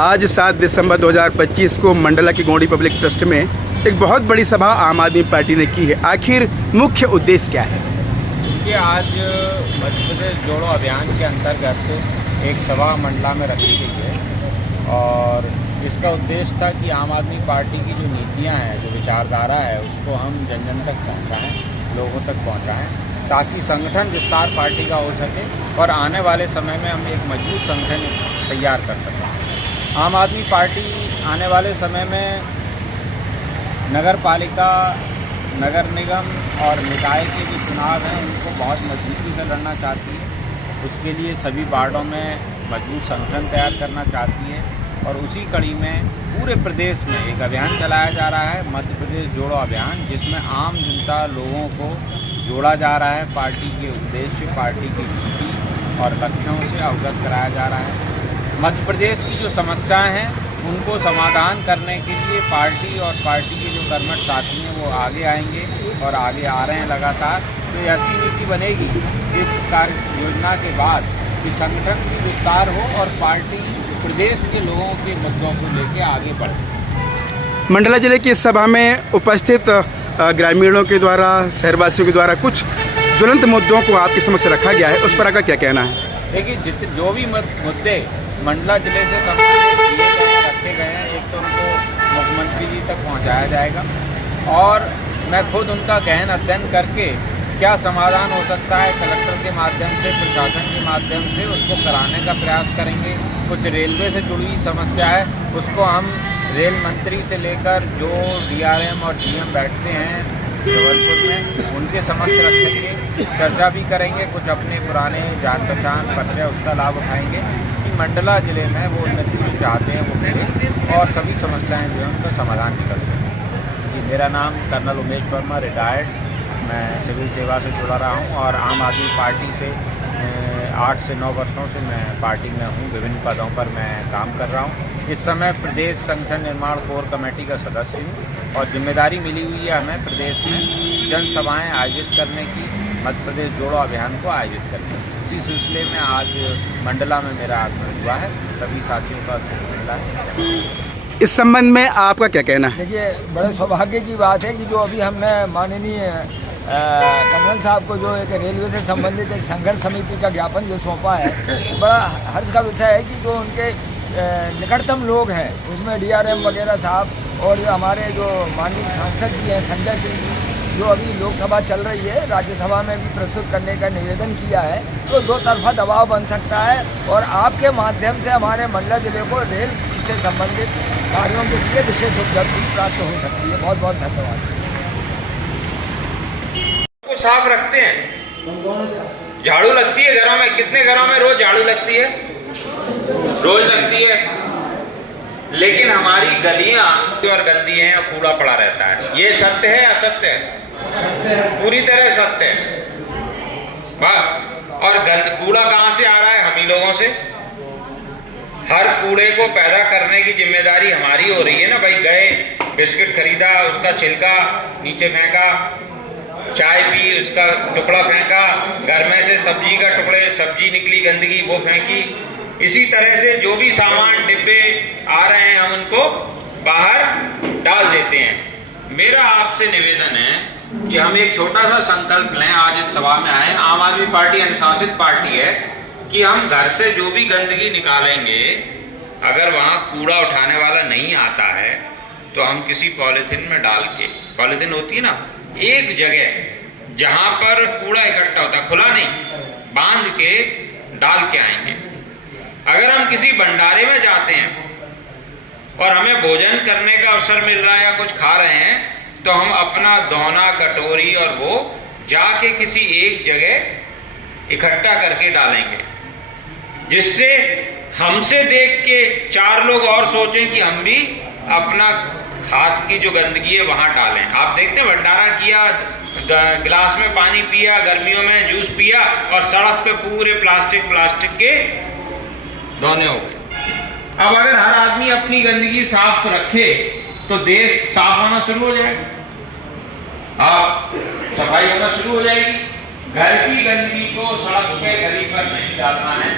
आज 7 दिसंबर 2025 को मंडला की गोंडी पब्लिक ट्रस्ट में एक बहुत बड़ी सभा आम आदमी पार्टी ने की है। आखिर मुख्य उद्देश्य क्या है? देखिए, आज मध्य प्रदेश जोड़ो अभियान के अंतर्गत एक सभा मंडला में रखी गई है और इसका उद्देश्य था कि आम आदमी पार्टी की जो नीतियां हैं, जो विचारधारा है, उसको हम जन जन तक पहुंचाएं, लोगों तक पहुंचाएं, ताकि संगठन विस्तार पार्टी का हो सके और आने वाले समय में हम एक मजबूत संगठन तैयार कर सकें। आम आदमी पार्टी आने वाले समय में नगर पालिका, नगर निगम और निकाय के जो चुनाव हैं उनको बहुत मजबूती से लड़ना चाहती है। उसके लिए सभी वार्डों में मजबूत संगठन तैयार करना चाहती है और उसी कड़ी में पूरे प्रदेश में एक अभियान चलाया जा रहा है, मध्य प्रदेश जोड़ो अभियान, जिसमें आम जनता लोगों को जोड़ा जा रहा है, पार्टी के उद्देश्य, पार्टी की नीति और लक्ष्यों से अवगत कराया जा रहा है। मध्य प्रदेश की जो समस्याएं हैं उनको समाधान करने के लिए पार्टी और पार्टी के जो कर्मठ साथी हैं वो आगे आएंगे और आगे आ रहे हैं लगातार। तो ऐसी नीति बनेगी इस कार्य योजना के बाद कि संगठन भी विस्तार हो और पार्टी प्रदेश के लोगों के मुद्दों को लेकर आगे बढ़े। मंडला जिले की इस सभा में उपस्थित ग्रामीणों के द्वारा, शहरवासियों के द्वारा कुछ ज्वलंत मुद्दों को आपके समक्ष रखा गया है, उस पर आपका क्या कहना है? देखिए, जो भी मुद्दे मंडला जिले से रखे गए हैं, एक तो उनको मुख्यमंत्री जी तक पहुंचाया जाएगा और मैं खुद उनका गहन अध्ययन करके क्या समाधान हो सकता है कलेक्टर के माध्यम से, प्रशासन के माध्यम से उसको कराने का प्रयास करेंगे। कुछ रेलवे से जुड़ी समस्या है, उसको हम रेल मंत्री से लेकर जो डीआरएम और डीएम बैठते हैं जबलपुर में, उनके समक्ष रखेंगे, चर्चा भी करेंगे। कुछ अपने पुराने जान पहचान पत्र है उसका लाभ उठाएंगे कि मंडला जिले में वो उन्नति जो चाहते हैं वो करें और सभी समस्याएं जो है उनका समाधान भी कर सकें। जी, मेरा नाम कर्नल उमेश वर्मा, रिटायर्ड, मैं सिविल सेवा से जुड़ा रहा हूं और आम आदमी पार्टी से 8 से 9 वर्षों से मैं पार्टी में हूं, विभिन्न पदों पर मैं काम कर रहा हूं। इस समय प्रदेश संगठन निर्माण कोर कमेटी का सदस्य हूं और जिम्मेदारी मिली हुई है हमें प्रदेश में जनसभाएं आयोजित करने की, मध्य प्रदेश जोड़ो अभियान को आयोजित करने की। इसी सिलसिले में आज मंडला में मेरा आगमन हुआ है, सभी साथियों का मिला है। इस संबंध में आपका क्या कहना है? देखिए, बड़े सौभाग्य की बात है कि जो अभी हमने माननीय कर्नल साहब को जो एक रेलवे से संबंधित एक संघर्ष समिति का ज्ञापन जो सौंपा है, बड़ा हर्ष का विषय है कि जो उनके निकटतम लोग हैं उसमें डीआरएम वगैरह साहब और हमारे जो माननीय सांसद जी हैं संजय सिंह जी, जो अभी लोकसभा चल रही है, राज्यसभा में भी प्रस्तुत करने का निवेदन किया है, तो दो तरफा दबाव बन सकता है और आपके माध्यम से हमारे मंडला जिले को रेल से संबंधित कार्यों के लिए विशेष उपलब्धि प्राप्त हो सकती है। बहुत बहुत धन्यवाद। को साफ रखते हैं, झाड़ू लगती है घरों में, कितने घरों में रोज झाड़ू लगती है? रोज लगती है, लेकिन हमारी गलियां और गंदी हैं और कूड़ा पड़ा रहता है। ये सत्य है, असत्य है? पूरी तरह सत्य है। और कूड़ा कहां से आ रहा है? हम ही लोगों से। हर कूड़े को पैदा करने की जिम्मेदारी हमारी हो रही है ना भाई। गए, बिस्किट खरीदा, उसका छिलका नीचे फेंका, चाय पी, उसका टुकड़ा फेंका, घर में से सब्जी का टुकड़े, सब्जी निकली गंदगी, वो फेंकी। इसी तरह से जो भी सामान डिब्बे आ रहे हैं हम उनको बाहर डाल देते हैं। मेरा आपसे निवेदन है कि हम एक छोटा सा संकल्प लें। आज इस सभा में आए, आम आदमी पार्टी अनुशासित पार्टी है कि हम घर से जो भी गंदगी निकालेंगे, अगर वहां कूड़ा उठाने वाला नहीं आता है तो हम किसी पॉलिथीन में डाल के, पॉलिथीन होती है ना, एक जगह जहां पर कूड़ा इकट्ठा होता है, खुला नहीं, बांध के डाल के आएंगे। अगर हम किसी भंडारे में जाते हैं और हमें भोजन करने का अवसर मिल रहा है या कुछ खा रहे हैं, तो हम अपना दोना, कटोरी और वो जाके किसी एक जगह इकट्ठा करके डालेंगे, जिससे हमसे देख के 4 लोग और सोचें कि हम भी अपना हाथ की जो गंदगी है वहां डालें। आप देखते हैं, भंडारा किया, गिलास में पानी पिया, गर्मियों में जूस पिया और सड़क पे पूरे प्लास्टिक के धोने हो गए। अब अगर हर आदमी अपनी गंदगी साफ रखे तो देश साफ होना शुरू हो जाएगा, सफाई होना शुरू हो जाएगी। घर की गंदगी को सड़क पे, गली पर नहीं डालना है,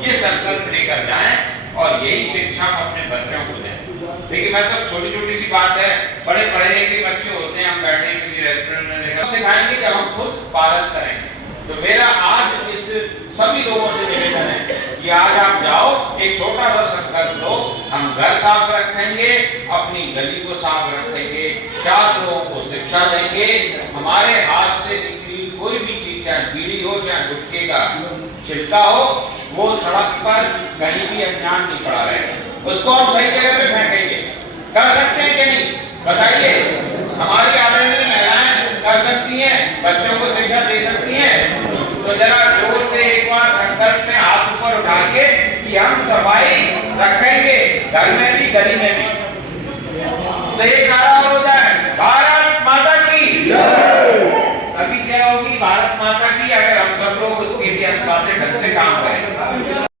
ये संकल्प लेकर जाएं। और यही शिक्षा हम अपने बच्चों को दें। देखिए मैं तो छोटी छोटी सी बात है, बड़े पढ़े लिखे बच्चे होते हैं, हम बैठे हैं किसी रेस्टोरेंट में, देखा सिखाएंगे जब हम खुद पालन करेंगे। तो मेरा आज इस सभी लोगों से निवेदन है कि आज आप जाओ, एक छोटा सा संकल्प लो, हम घर साफ रखेंगे, अपनी गली को साफ रखेंगे, 4 लोगों को शिक्षा देंगे, हमारे हाथ से निकली कोई भी चीज, चाहे बीड़ी हो चाहे गुटखे का छिलका हो, वो सड़क पर कहीं भी अनजान नहीं पड़ा रहेगा, उसको हम सही जगह पे फेंकेंगे। कर सकते हैं कि नहीं बताइए? हमारी आदरणीय महिलाएं कर सकती हैं, बच्चों को शिक्षा दे सकती हैं। तो जरा जोर से एक बार संकल्प में हाथ ऊपर उठा के कि हम सफाई रखेंगे, घर में भी गली में भी। तो ये नारा हो जाए, भारत माता की। अभी क्या होगी भारत माता की, अगर हम सब लोग उसके लिए अनुसार ढंग से काम